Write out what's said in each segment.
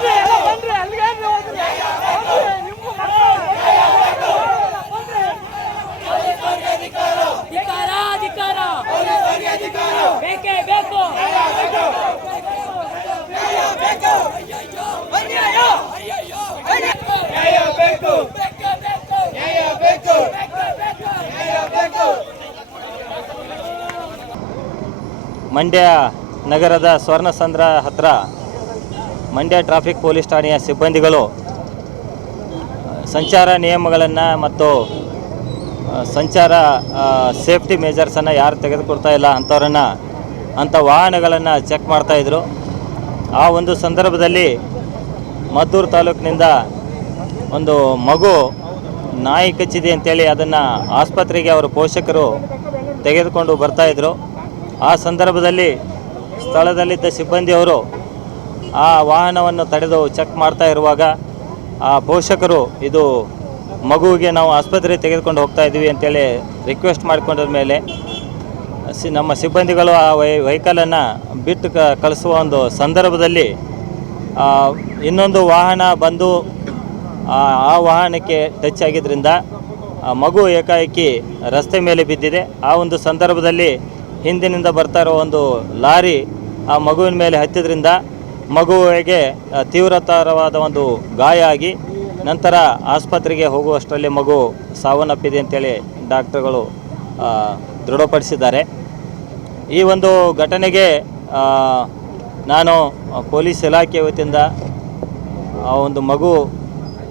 ಬೇಕು ಮಂಡ್ಯ ನಗರದ ಸ್ವರ್ಣಸಂದ್ರ ಹತ್ರ ಮಂಡ್ಯ ಟ್ರಾಫಿಕ್ ಪೊಲೀಸ್ ಠಾಣೆಯ ಸಿಬ್ಬಂದಿಗಳು ಸಂಚಾರ ನಿಯಮಗಳನ್ನು ಮತ್ತು ಸಂಚಾರ ಸೇಫ್ಟಿ ಮೇಜರ್ಸನ್ನು ಯಾರು ತೆಗೆದುಕೊಡ್ತಾ ಇಲ್ಲ ಅಂಥವ್ರನ್ನು ಅಂಥ ವಾಹನಗಳನ್ನು ಚೆಕ್ ಮಾಡ್ತಾಯಿದ್ರು ಆ ಒಂದು ಸಂದರ್ಭದಲ್ಲಿ ಮದ್ದೂರು ತಾಲೂಕಿನಿಂದ ಒಂದು ಮಗು ನಾಯಿ ಕಚ್ಚಿದೆ ಅಂತೇಳಿ ಅದನ್ನು ಆಸ್ಪತ್ರೆಗೆ ಅವರ ಪೋಷಕರು ತೆಗೆದುಕೊಂಡು ಬರ್ತಾಯಿದ್ರು ಆ ಸಂದರ್ಭದಲ್ಲಿ ಸ್ಥಳದಲ್ಲಿದ್ದ ಸಿಬ್ಬಂದಿಯವರು ಆ ವಾಹನವನ್ನು ತಡೆದು ಚೆಕ್ ಮಾಡ್ತಾ ಇರುವಾಗ ಆ ಪೋಷಕರು ಇದು ಮಗುವಿಗೆ ನಾವು ಆಸ್ಪತ್ರೆಗೆ ತೆಗೆದುಕೊಂಡು ಹೋಗ್ತಾ ಇದ್ದೀವಿ ಅಂತೇಳಿ ರಿಕ್ವೆಸ್ಟ್ ಮಾಡಿಕೊಂಡ್ರ ಮೇಲೆ ಸಿ ನಮ್ಮ ಸಿಬ್ಬಂದಿಗಳು ಆ ವೈ ವೆಹಿಕಲನ್ನು ಬಿಟ್ಟು ಕಳಿಸುವ ಒಂದು ಸಂದರ್ಭದಲ್ಲಿ ಇನ್ನೊಂದು ವಾಹನ ಬಂದು ಆ ವಾಹನಕ್ಕೆ ಟಚ್ ಆಗಿದ್ದರಿಂದ ಮಗು ಏಕಾಏಕಿ ರಸ್ತೆ ಮೇಲೆ ಬಿದ್ದಿದೆ ಆ ಒಂದು ಸಂದರ್ಭದಲ್ಲಿ ಹಿಂದಿನಿಂದ ಬರ್ತಾ ಇರೋ ಒಂದು ಲಾರಿ ಆ ಮಗುವಿನ ಮೇಲೆ ಹತ್ತಿದ್ರಿಂದ ಮಗುವಿಗೆ ತೀವ್ರತರವಾದ ಒಂದು ಗಾಯ ಆಗಿ ನಂತರ ಆಸ್ಪತ್ರೆಗೆ ಹೋಗುವಷ್ಟರಲ್ಲಿ ಮಗು ಸಾವನ್ನಪ್ಪಿದೆ ಅಂತೇಳಿ ಡಾಕ್ಟರ್ಗಳು ದೃಢಪಡಿಸಿದ್ದಾರೆ ಈ ಒಂದು ಘಟನೆಗೆ ನಾನು ಪೊಲೀಸ್ ಇಲಾಖೆ ವತಿಯಿಂದ ಆ ಒಂದು ಮಗು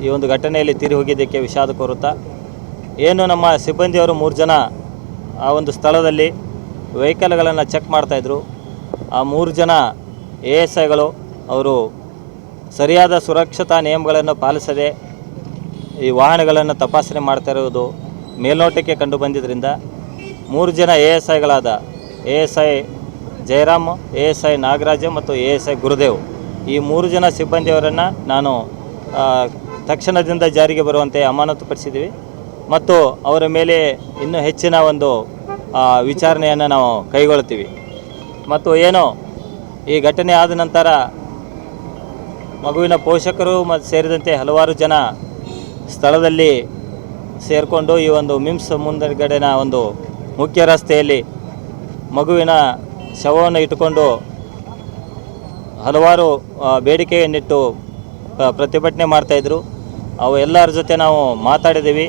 ಈ ಒಂದು ಘಟನೆಯಲ್ಲಿ ತೀರಿ ಹೋಗಿದ್ದಕ್ಕೆ ವಿಷಾದ ಕೋರುತ್ತಾ ಏನು ನಮ್ಮ ಸಿಬ್ಬಂದಿಯವರು ಮೂರು ಜನ ಆ ಒಂದು ಸ್ಥಳದಲ್ಲಿ ವೆಹಿಕಲ್ಗಳನ್ನು ಚೆಕ್ ಮಾಡ್ತಾಯಿದ್ರು ಆ ಮೂರು ಜನ ಎ ಎಸ್ ಐಗಳು ಅವರು ಸರಿಯಾದ ಸುರಕ್ಷತಾ ನಿಯಮಗಳನ್ನು ಪಾಲಿಸದೆ ಈ ವಾಹನಗಳನ್ನು ತಪಾಸಣೆ ಮಾಡ್ತಾ ಇರುವುದು ಮೇಲ್ನೋಟಕ್ಕೆ ಕಂಡು ಬಂದಿದ್ದರಿಂದ ಮೂರು ಜನ A S ಐಗಳಾದ A S I Jayaram A S I Nagaraju ಮತ್ತು ಎ ಎಸ್ ಐ ಗುರುದೇವ್ ಈ ಮೂರು ಜನ ಸಿಬ್ಬಂದಿಯವರನ್ನು ನಾನು ತಕ್ಷಣದಿಂದ ಜಾರಿಗೆ ಬರುವಂತೆ ಅಮಾನತುಪಡಿಸಿದ್ದೀವಿ ಮತ್ತು ಅವರ ಮೇಲೆ ಇನ್ನೂ ಹೆಚ್ಚಿನ ಒಂದು ವಿಚಾರಣೆಯನ್ನು ನಾವು ಕೈಗೊಳ್ತೀವಿ ಮತ್ತು ಏನು ಈ ಘಟನೆ ಆದ ನಂತರ ಮಗುವಿನ ಪೋಷಕರು ಮತ್ತು ಸೇರಿದಂತೆ ಹಲವಾರು ಜನ ಸ್ಥಳದಲ್ಲಿ ಸೇರಿಕೊಂಡು ಈ ಒಂದು ಮಿಮ್ಸ್ ಮುಂದಗಡೆನ ಒಂದು ಮುಖ್ಯ ರಸ್ತೆಯಲ್ಲಿ ಮಗುವಿನ ಶವವನ್ನು ಇಟ್ಟುಕೊಂಡು ಹಲವಾರು ಬೇಡಿಕೆಯನ್ನಿಟ್ಟು ಪ್ರತಿಭಟನೆ ಮಾಡ್ತಾಯಿದ್ರು ಅವು ಎಲ್ಲರ ಜೊತೆ ನಾವು ಮಾತಾಡಿದ್ದೀವಿ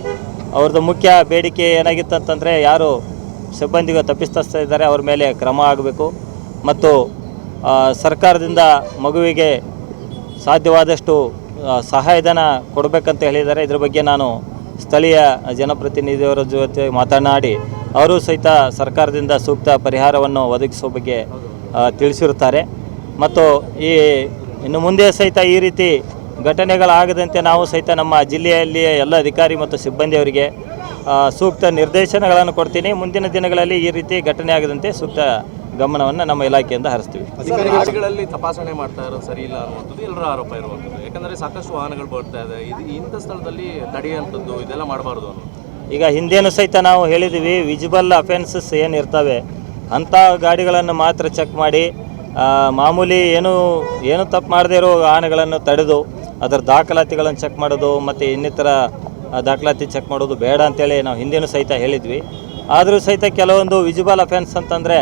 ಅವ್ರದ್ದು ಮುಖ್ಯ ಬೇಡಿಕೆ ಏನಾಗಿತ್ತು ಅಂತಂದರೆ ಯಾರು ಸಿಬ್ಬಂದಿಗೂ ತಪ್ಪಿಸ್ತಾ ಇದ್ದಾರೆ ಅವ್ರ ಮೇಲೆ ಕ್ರಮ ಆಗಬೇಕು ಮತ್ತು ಸರ್ಕಾರದಿಂದ ಮಗುವಿಗೆ ಸಾಧ್ಯವಾದಷ್ಟು ಸಹಾಯಧನ ಕೊಡಬೇಕಂತ ಹೇಳಿದ್ದಾರೆ ಇದ್ರ ಬಗ್ಗೆ ನಾನು ಸ್ಥಳೀಯ ಜನಪ್ರತಿನಿಧಿಯವರ ಜೊತೆ ಮಾತನಾಡಿ ಅವರು ಸಹಿತ ಸರ್ಕಾರದಿಂದ ಸೂಕ್ತ ಪರಿಹಾರವನ್ನು ಒದಗಿಸೋ ಬಗ್ಗೆ ತಿಳಿಸಿರುತ್ತಾರೆ ಮತ್ತು ಈ ಇನ್ನು ಮುಂದೆ ಸಹಿತ ಈ ರೀತಿ ಘಟನೆಗಳಾಗದಂತೆ ನಾವು ಸಹಿತ ನಮ್ಮ ಜಿಲ್ಲೆಯಲ್ಲಿ ಎಲ್ಲ ಅಧಿಕಾರಿ ಮತ್ತು ಸಿಬ್ಬಂದಿಯವರಿಗೆ ಸೂಕ್ತ ನಿರ್ದೇಶನಗಳನ್ನು ಕೊಡ್ತೀನಿ ಮುಂದಿನ ದಿನಗಳಲ್ಲಿ ಈ ರೀತಿ ಘಟನೆ ಆಗದಂತೆ ಸೂಕ್ತ ಗಮನವನ್ನು ನಮ್ಮ ಇಲಾಖೆಯಿಂದ ಹರಿಸ್ತೀವಿ ತಪಾಸಣೆ ಮಾಡ್ತಾ ಇರೋದು ಸರಿ ಇಲ್ಲ ಅನ್ನುವಂಥದ್ದು ಆರೋಪ ಇರುವಂಥದ್ದು ಯಾಕಂದರೆ ಸಾಕಷ್ಟು ವಾಹನಗಳು ಬರ್ತಾ ಇದೆ ಇದು ಇಂಥ ಸ್ಥಳದಲ್ಲಿ ತಡೆಯುವಂಥದ್ದು ಇದೆಲ್ಲ ಮಾಡಬಾರ್ದು ಈಗ ಹಿಂದೇನು ಸಹಿತ ನಾವು ಹೇಳಿದ್ದೀವಿ ವಿಜಿಬಲ್ ಅಫೆನ್ಸಸ್ ಏನು ಅಂಥ ಗಾಡಿಗಳನ್ನು ಮಾತ್ರ ಚೆಕ್ ಮಾಡಿ ಮಾಮೂಲಿ ಏನು ಏನು ತಪ್ಪು ಮಾಡದೇ ಇರೋ ವಾಹನಗಳನ್ನು ತಡೆದು ಅದರ ದಾಖಲಾತಿಗಳನ್ನು ಚೆಕ್ ಮಾಡೋದು ಮತ್ತು ಇನ್ನಿತರ ದಾಖಲಾತಿ ಚೆಕ್ ಮಾಡೋದು ಬೇಡ ಅಂತೇಳಿ ನಾವು ಹಿಂದೆಯೂ ಸಹಿತ ಹೇಳಿದ್ವಿ ಆದರೂ ಸಹಿತ ಕೆಲವೊಂದು ವಿಜಿಬಲ್ ಅಫೆನ್ಸ್ ಅಂತಂದರೆ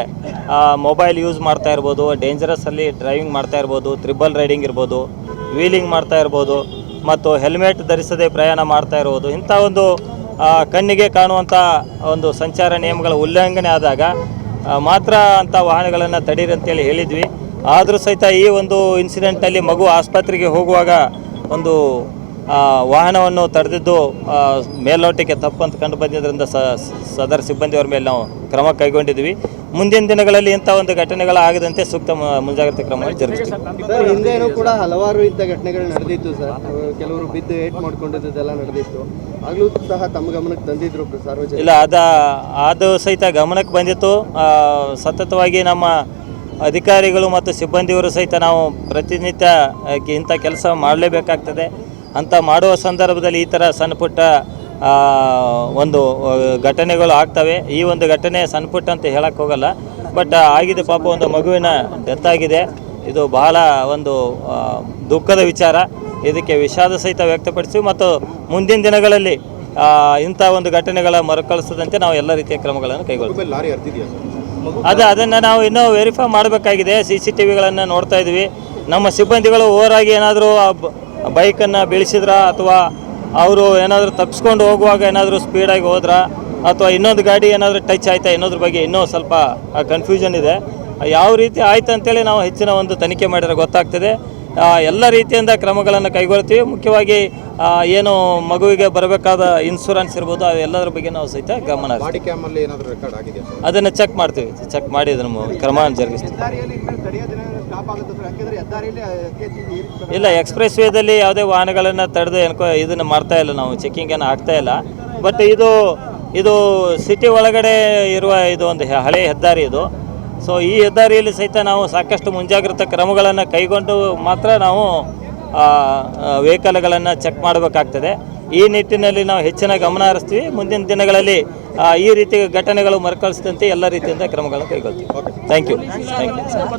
ಮೊಬೈಲ್ ಯೂಸ್ ಮಾಡ್ತಾ ಇರ್ಬೋದು ಡೇಂಜರಸ್ಸಲ್ಲಿ ಡ್ರೈವಿಂಗ್ ಮಾಡ್ತಾ ಇರ್ಬೋದು ತ್ರಿಬಲ್ ರೈಡಿಂಗ್ ಇರ್ಬೋದು ವೀಲಿಂಗ್ ಮಾಡ್ತಾ ಇರ್ಬೋದು ಮತ್ತು ಹೆಲ್ಮೆಟ್ ಧರಿಸದೆ ಪ್ರಯಾಣ ಮಾಡ್ತಾ ಇರ್ಬೋದು ಇಂಥ ಒಂದು ಕಣ್ಣಿಗೆ ಕಾಣುವಂಥ ಒಂದು ಸಂಚಾರ ನಿಯಮಗಳ ಉಲ್ಲಂಘನೆ ಆದಾಗ ಮಾತ್ರ ಅಂಥ ವಾಹನಗಳನ್ನು ತಡೀರಿ ಅಂತೇಳಿ ಹೇಳಿದ್ವಿ ಆದರೂ ಸಹಿತ ಈ ಒಂದು ಇನ್ಸಿಡೆಂಟಲ್ಲಿ ಮಗು ಆಸ್ಪತ್ರೆಗೆ ಹೋಗುವಾಗ ಒಂದು ವಾಹನವನ್ನು ತಡೆದಿದ್ದು ಮೇಲ್ನೋಟಕ್ಕೆ ತಪ್ಪಂತ ಕಂಡು ಬಂದಿದ್ದರಿಂದ ಸದರ್ ಸಿಬ್ಬಂದಿಯವರ ಮೇಲೆ ನಾವು ಕ್ರಮ ಕೈಗೊಂಡಿದ್ವಿ ಮುಂದಿನ ದಿನಗಳಲ್ಲಿ ಇಂಥ ಒಂದು ಘಟನೆಗಳಾಗದಂತೆ ಸೂಕ್ತ ಮುಂಜಾಗ್ರತೆ ಕ್ರಮ ಜರುಗಿಸಿದೆ ಹಿಂದೆನೂ ಕೂಡ ಹಲವಾರು ಇಂಥ ಘಟನೆಗಳು ನಡೆದಿತ್ತು ಸರ್ ಕೆಲವರು ಬಿದ್ದು ಏಟ್ ಮಾಡ್ಕೊಂಡಿದ್ದೆಲ್ಲ ನಡೆದಿತ್ತು ಆಗಲೂ ಸಹ ತಮ್ಮ ಗಮನಕ್ಕೆ ತಂದಿದ್ರು ಸಾರ್ವಜನಿಕ ಇಲ್ಲ ಅದ ಅದು ಸಹಿತ ಗಮನಕ್ಕೆ ಬಂದಿತ್ತು ಸತತವಾಗಿ ನಮ್ಮ ಅಧಿಕಾರಿಗಳು ಮತ್ತು ಸಿಬ್ಬಂದಿಯವರು ಸಹಿತ ನಾವು ಪ್ರತಿನಿತ್ಯ ಇಂಥ ಕೆಲಸ ಮಾಡಲೇಬೇಕಾಗ್ತದೆ ಅಂತ ಮಾಡುವ ಸಂದರ್ಭದಲ್ಲಿ ಈ ಥರ ಸಣ್ಣಪುಟ್ಟ ಒಂದು ಘಟನೆಗಳು ಆಗ್ತವೆ ಈ ಒಂದು ಘಟನೆ ಸಣ್ಣಪುಟ್ಟ ಅಂತ ಹೇಳಕ್ಕೆ ಹೋಗಲ್ಲ ಬಟ್ ಆಗಿದೆ ಪಾಪ ಒಂದು ಮಗುವಿನ ಡೆತ್ ಆಗಿದೆ ಇದು ಬಹಳ ಒಂದು ದುಃಖದ ವಿಚಾರ ಇದಕ್ಕೆ ವಿಷಾದ ಸಹಿತ ವ್ಯಕ್ತಪಡಿಸಿ ಮತ್ತು ಮುಂದಿನ ದಿನಗಳಲ್ಲಿ ಇಂಥ ಒಂದು ಘಟನೆಗಳ ಮರುಕಳಿಸದಂತೆ ನಾವು ಎಲ್ಲ ರೀತಿಯ ಕ್ರಮಗಳನ್ನು ಕೈಗೊಳ್ಳಬೇಕು ಅದು ಅದನ್ನು ನಾವು ಇನ್ನೂ ವೆರಿಫೈ ಮಾಡಬೇಕಾಗಿದೆ ಸಿ ಸಿ ಟಿ ವಿಗಳನ್ನು ನೋಡ್ತಾ ಇದ್ವಿ ನಮ್ಮ ಸಿಬ್ಬಂದಿಗಳು ಓವರಾಗಿ ಏನಾದರೂ ಬೈಕನ್ನು ಬೆಳೆಸಿದ್ರ ಅಥವಾ ಅವರು ಏನಾದರೂ ತಪ್ಪಿಸ್ಕೊಂಡು ಹೋಗುವಾಗ ಏನಾದರೂ ಸ್ಪೀಡಾಗಿ ಹೋದ್ರ ಅಥವಾ ಇನ್ನೊಂದು ಗಾಡಿ ಏನಾದರೂ ಟಚ್ ಆಯ್ತಾ ಇನ್ನೋದ್ರ ಬಗ್ಗೆ ಇನ್ನೂ ಸ್ವಲ್ಪ ಕನ್ಫ್ಯೂಷನ್ ಇದೆ ಯಾವ ರೀತಿ ಆಯ್ತು ಅಂತೇಳಿ ನಾವು ಹೆಚ್ಚಿನ ಒಂದು ತನಿಖೆ ಮಾಡಿದ್ರೆ ಗೊತ್ತಾಗ್ತದೆ ಎಲ್ಲ ರೀತಿಯಿಂದ ಕ್ರಮಗಳನ್ನು ಕೈಗೊಳ್ತೀವಿ ಮುಖ್ಯವಾಗಿ ಏನು ಮಗುವಿಗೆ ಬರಬೇಕಾದ ಇನ್ಶೂರೆನ್ಸ್ ಇರ್ಬೋದು ಅದೆಲ್ಲದರ ಬಗ್ಗೆ ನಾವು ಸಹಿತ ಗಮನ ಅದನ್ನು ಚೆಕ್ ಮಾಡ್ತೀವಿ ಚೆಕ್ ಮಾಡಿ ಅದನ್ನು ಕ್ರಮ ಜರುಗಿಸ್ತೀವಿ ಇಲ್ಲ ಎಕ್ಸ್ಪ್ರೆಸ್ ವೇದಲ್ಲಿ ಯಾವುದೇ ವಾಹನಗಳನ್ನು ತಡೆದು ಏನ್ಕೋ ಇದನ್ನು ಮಾಡ್ತಾ ಇಲ್ಲ ನಾವು ಚೆಕಿಂಗ್ ಏನು ಆಗ್ತಾ ಇಲ್ಲ ಬಟ್ ಇದು ಇದು ಸಿಟಿ ಒಳಗಡೆ ಇರುವ ಇದು ಒಂದು ಹಳೆ ಹೆದ್ದಾರಿ ಇದು ಸೊ ಈ ಹೆದ್ದಾರಿಯಲ್ಲಿ ಸಹಿತ ನಾವು ಸಾಕಷ್ಟು ಮುಂಜಾಗ್ರತಾ ಕ್ರಮಗಳನ್ನು ಕೈಗೊಂಡು ಮಾತ್ರ ನಾವು ವೆಹಿಕಲ್ಗಳನ್ನು ಚೆಕ್ ಮಾಡಬೇಕಾಗ್ತದೆ ಈ ನಿಟ್ಟಿನಲ್ಲಿ ನಾವು ಹೆಚ್ಚಿನ ಗಮನ ಹರಿಸ್ತೀವಿ ಮುಂದಿನ ದಿನಗಳಲ್ಲಿ ಈ ರೀತಿ ಘಟನೆಗಳು ಮರುಕಳಿಸಿದಂತೆ ಎಲ್ಲ ರೀತಿಯಿಂದ ಕ್ರಮಗಳನ್ನು ಕೈಗೊಳ್ತೀವಿ ಥ್ಯಾಂಕ್ ಯು ಥ್ಯಾಂಕ್ ಯು